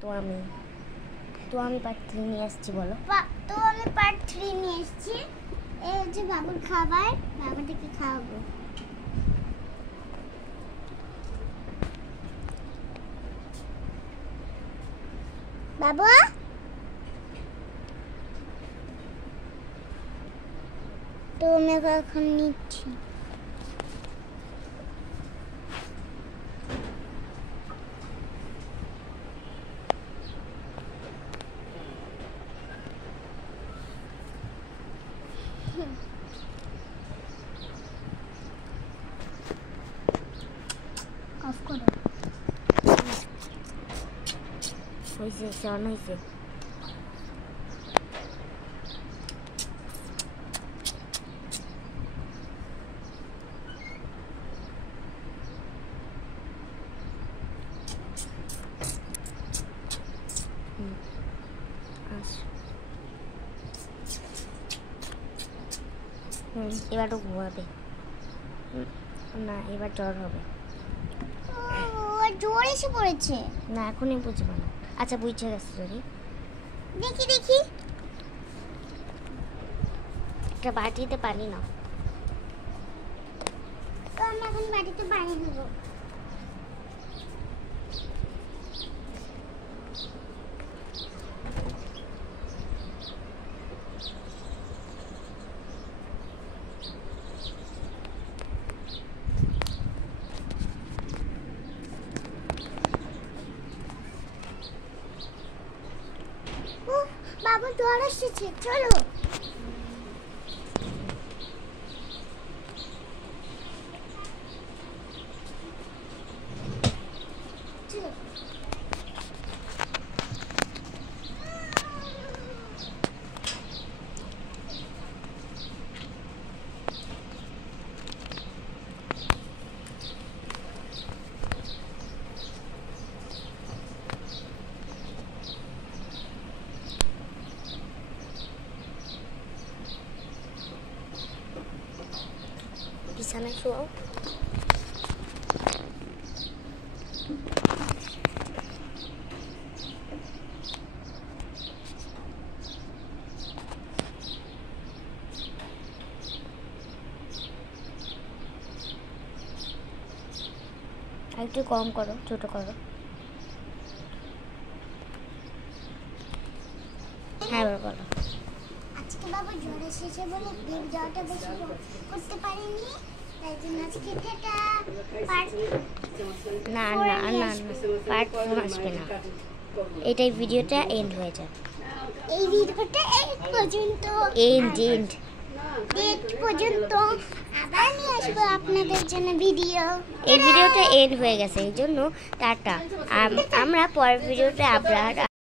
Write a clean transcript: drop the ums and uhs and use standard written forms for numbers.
তো আমি পার্ট 3 নিয়ে আসছি। বলো। তো আমি পার্ট 3 নিয়ে এসেছি। এই হচ্ছে বাবুর খাবার, বাবুটাকে খাওয়াবো। বাবু, তো আমি এখন নিচ্ছি। অফ করো। হয়েছে, অন হয়েছে। এবার তো ঘুমাবে না, এবার জ্বর হবে। জ্বর এসে পড়েছে না, এখনই বুঝবো না। আচ্ছা, বুঝে গেছে। যদি দেখি একটা বাটিতে পানি নাও। তো আমি এখন বাটিতে পানি দেবো। বাবু জ্বর এসেছে, চলো। বিছানায় শোয়াও। একটু কম করো, ছোট করো। হ্যাঁ, বলো। আজকে বাবা জ্বর এসেছে বলে জ্বরটা বেশি করতে পারিনি, তাই জন্য আজকে এটা না, পার্ট 4 আসবে না। এটাই ভিডিওটা এন্ড হয়ে যায়। এই ভিডিওটা এই পর্যন্ত এন্ড পর্যন্ত আবার নিয়ে আসবো আপনাদের জন্য ভিডিও। এই ভিডিওটা এন্ড হয়ে গেছে, এই জন্য টাটা। আমরা পরের ভিডিওতে আবার